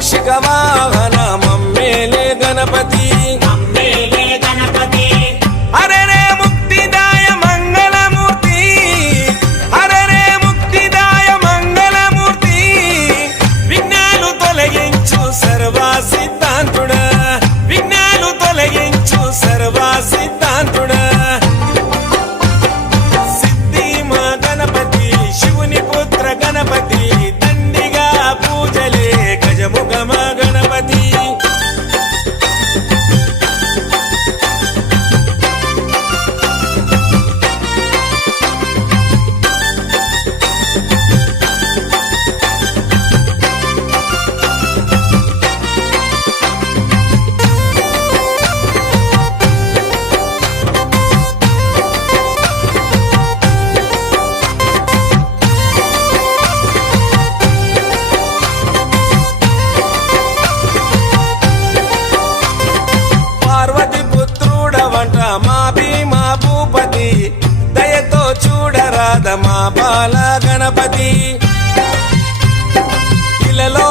మూషిక వాహన మమ్మేలే గణపతి హరే రే ముక్తిదాయ మంగళమూర్తి హరే రే ముక్తిదాయ మంగళమూర్తి విఘ్నాలు తొలగించు సర్వా సిద్ధాంతుడా విఘ్నాలు తొలగించు సర్వా సిద్ధాంతుడా సిద్ధి మా గణపతి శివుని పుత్ర గణపతి దండిగా పూజలే గజముఖ మా గణపతి పార్వతి పుత్రుడవంట మా భీమా భూపతి దయతో చూడరాద మా బాల గణపతి ఇలలో